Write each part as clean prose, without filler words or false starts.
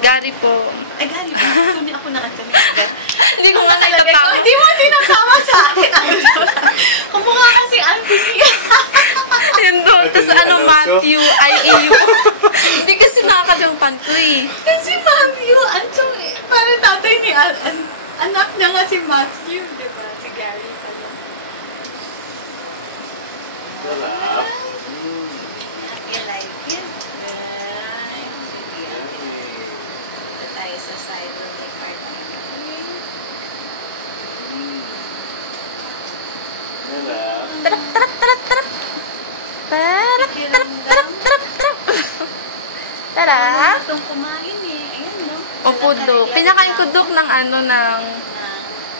Gary po. Ay, Gary ba? Hindi ako nakatalaga. Hindi ko nga naitatawa. Hindi mo tinatawa sa akin. Kumukha kasi Anthony. Yun doon. Tapos ano, Matthew, I.A.U. Hindi kasi nakakadampan ko eh. Kasi Matthew, Anthony, parang tatay ni anak niya nga si Matthew, di ba? Si Gary pala. Wala. You like it? Ito tayo sa side of the party. Wala. Tarap, tarap, tarap, tarap. Tarap, tarap, tarap, tarap, tarap. Tarap. Itong kumain eh. Ayan, no? Opo, Dok. Pinakain ko, Dok, ng ano, ng...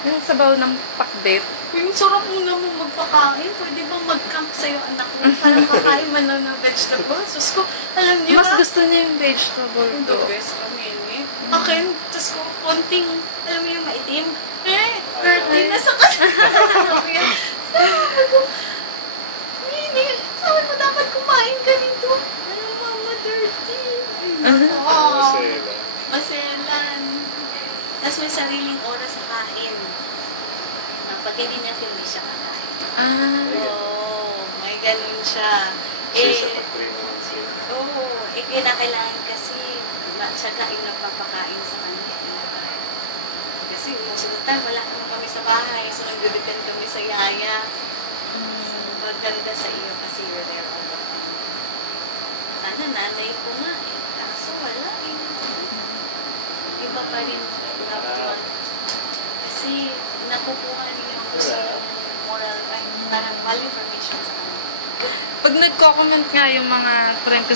yung sabaw ng pakbet. Yung sarap mo naman magpakain. Pwede bang mag-camp sa'yo, anak mo? Parang kakain man lang ng vegetables. Sus ko, alam niyo Mas ba? gusto niya yung vegetable, Yung Dok. the best kami eh. Akin, tas ko, konting, alam mo yung maitim? Dirty na sa sabi ko, hindi, sabi ko dapat kumain ka nito. Ano, mama, dirty. Masela. Maselan. Tapos may sariling oras sa kain. Pag hindi na hindi siya kakain. Oo, may ganun siya. Siya sa pag-3 months yun. Oo, kinakailangan kasi tsaka yung nagpapakain sa kanya. Kasi musunod tayo, wala naman kami sa bahay. So, nag-depend kami sa yaya. So, maganda sa iyo kasi you're there all the time. Sana nanay ko nga eh. Kaso wala eh. Iba pa rin loved one. Kasi nakukuha niyo yung gusto yung moral, parang value formation sa kanila. Pag nagko-comment nga yung mga friend ko